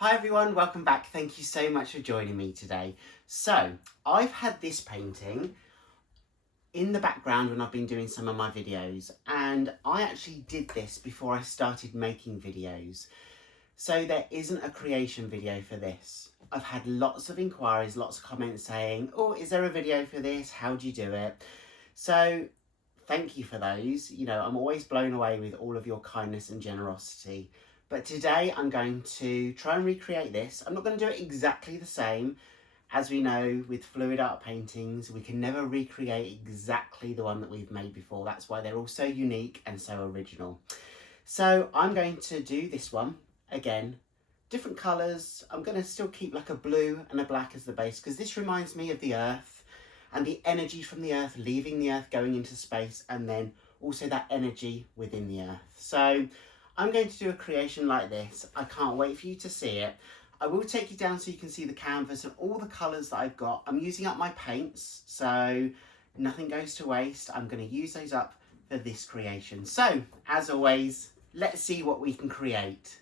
Hi everyone, welcome back. Thank you so much for joining me today. So, I've had this painting in the background when I've been doing some of my videos, and I actually did this before I started making videos. So there isn't a creation video for this. I've had lots of inquiries, lots of comments saying, oh, is there a video for this? How do you do it? So thank you for those. You know, I'm always blown away with all of your kindness and generosity. But today I'm going to try and recreate this. I'm not going to do it exactly the same. As we know, with fluid art paintings, we can never recreate exactly the one that we've made before. That's why they're all so unique and so original. So I'm going to do this one again, different colours. I'm going to still keep like a blue and a black as the base because this reminds me of the earth and the energy from the earth, leaving the earth, going into space, and then also that energy within the earth. So I'm going to do a creation like this. I can't wait for you to see it. I will take you down so you can see the canvas and all the colours that I've got. I'm using up my paints, so nothing goes to waste. I'm going to use those up for this creation. So, as always, let's see what we can create.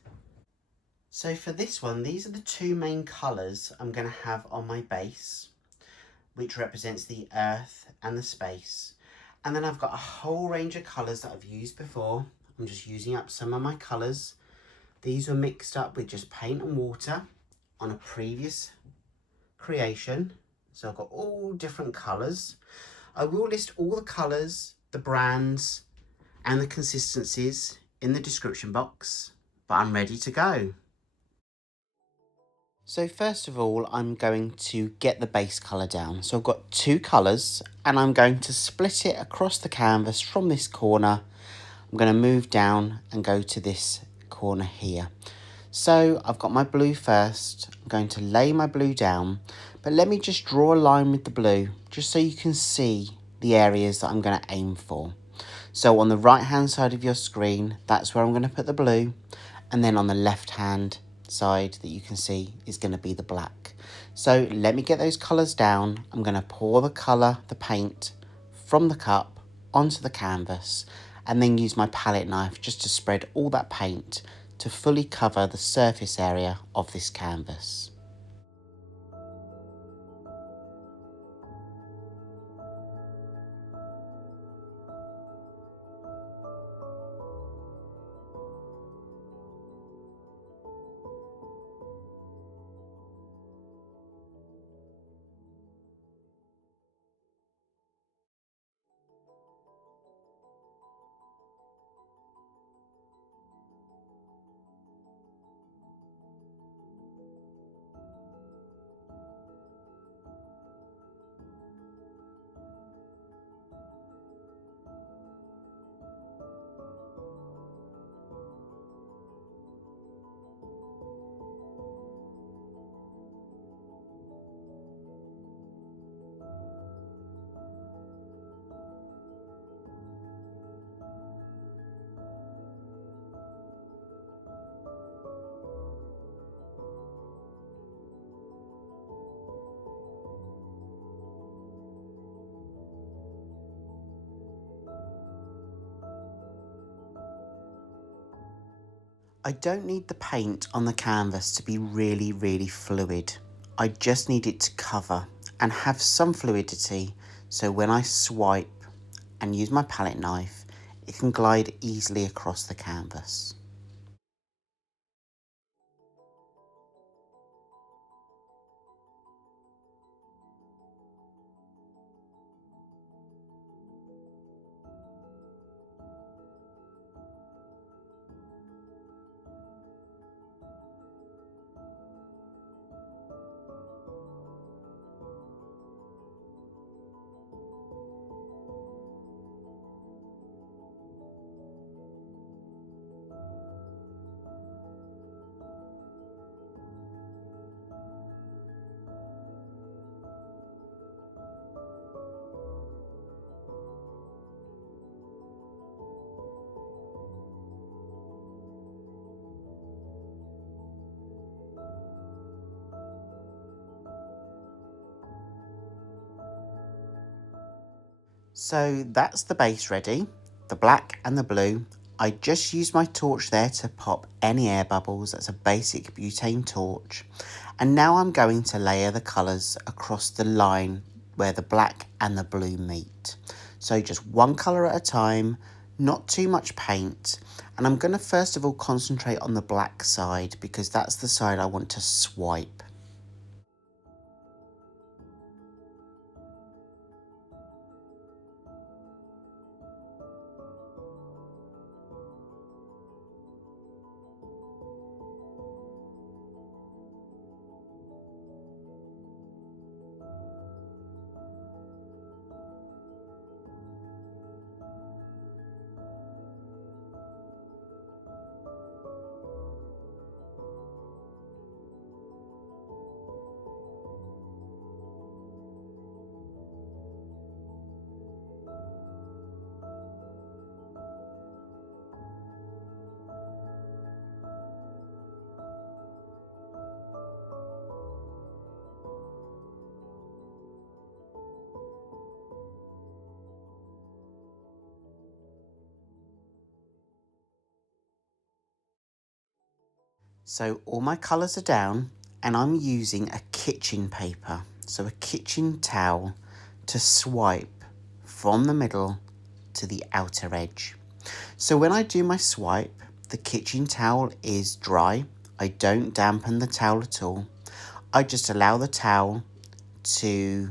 So for this one, these are the two main colours I'm going to have on my base, which represents the earth and the space. And then I've got a whole range of colours that I've used before. I'm just using up some of my colours. These were mixed up with just paint and water on a previous creation. So I've got all different colours. I will list all the colours, the brands and the consistencies in the description box, but I'm ready to go. So first of all, I'm going to get the base colour down. So I've got two colours and I'm going to split it across the canvas from this corner. I'm going to move down and go to this corner here. So I've got my blue first. I'm going to lay my blue down, but let me just draw a line with the blue just so you can see the areas that I'm going to aim for. So on the right hand side of your screen, that's where I'm going to put the blue, and then on the left hand side that you can see is going to be the black. So let me get those colours down. I'm going to pour the colour, the paint, from the cup onto the canvas, and then use my palette knife just to spread all that paint to fully cover the surface area of this canvas. I don't need the paint on the canvas to be really fluid. I just need it to cover and have some fluidity, so when I swipe and use my palette knife, it can glide easily across the canvas. So that's the base ready, the black and the blue. I just used my torch there to pop any air bubbles. That's a basic butane torch. And now I'm going to layer the colours across the line where the black and the blue meet. So just one colour at a time, not too much paint. And I'm going to first of all concentrate on the black side because that's the side I want to swipe. So all my colours are down and I'm using a kitchen paper, so a kitchen towel, to swipe from the middle to the outer edge. So when I do my swipe, the kitchen towel is dry. I don't dampen the towel at all. I just allow the towel to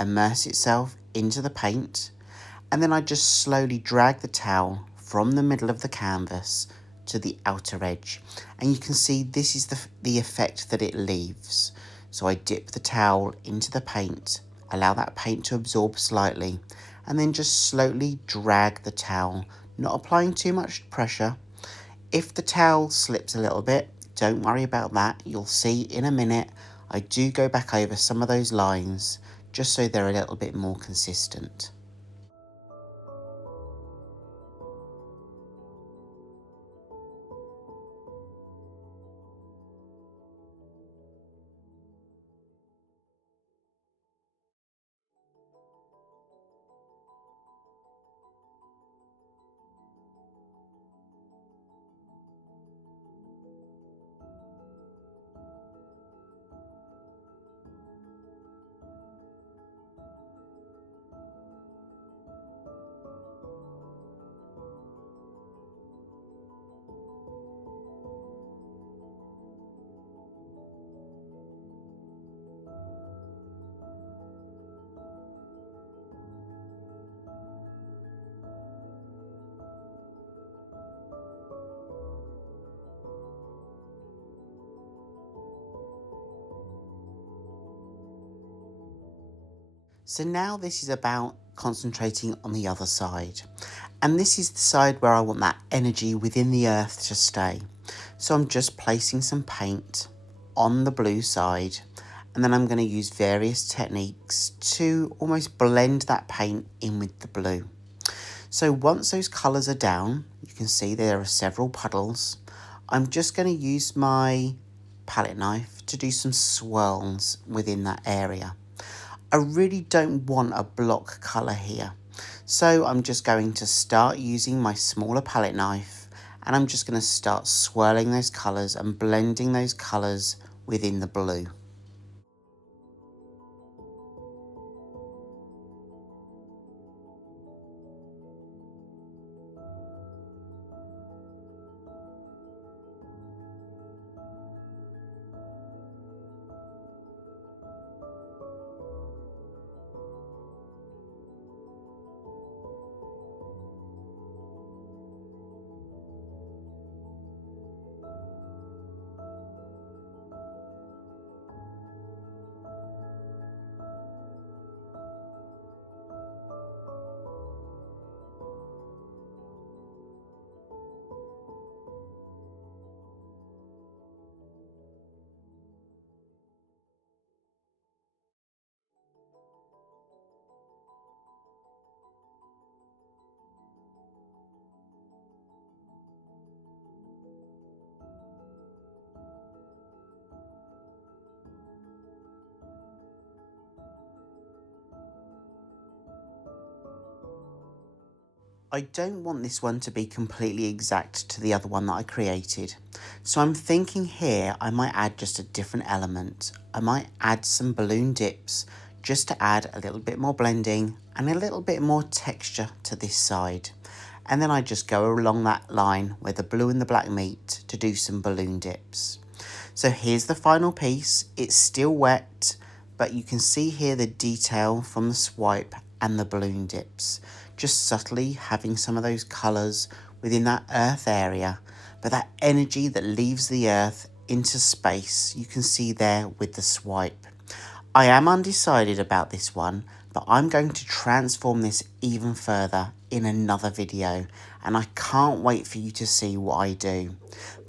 immerse itself into the paint, and then I just slowly drag the towel from the middle of the canvas to the outer edge. And you can see this is the effect that it leaves. So I dip the towel into the paint, allow that paint to absorb slightly, and then just slowly drag the towel, not applying too much pressure. If the towel slips a little bit, don't worry about that. You'll see in a minute, I do go back over some of those lines just so they're a little bit more consistent. So now this is about concentrating on the other side. And this is the side where I want that energy within the earth to stay. So I'm just placing some paint on the blue side, and then I'm going to use various techniques to almost blend that paint in with the blue. So once those colours are down, you can see there are several puddles. I'm just going to use my palette knife to do some swirls within that area. I really don't want a block colour here. So I'm just going to start using my smaller palette knife, and I'm just going to start swirling those colours and blending those colours within the blue. I don't want this one to be completely exact to the other one that I created. So I'm thinking here I might add just a different element. I might add some balloon dips just to add a little bit more blending and a little bit more texture to this side. And then I just go along that line where the blue and the black meet to do some balloon dips. So here's the final piece. It's still wet, but you can see here the detail from the swipe and the balloon dips. Just subtly having some of those colours within that earth area, but that energy that leaves the earth into space, you can see there with the swipe. I am undecided about this one, but I'm going to transform this even further in another video, and I can't wait for you to see what I do.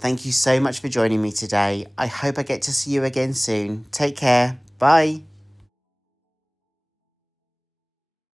Thank you so much for joining me today. I hope I get to see you again soon. Take care. Bye.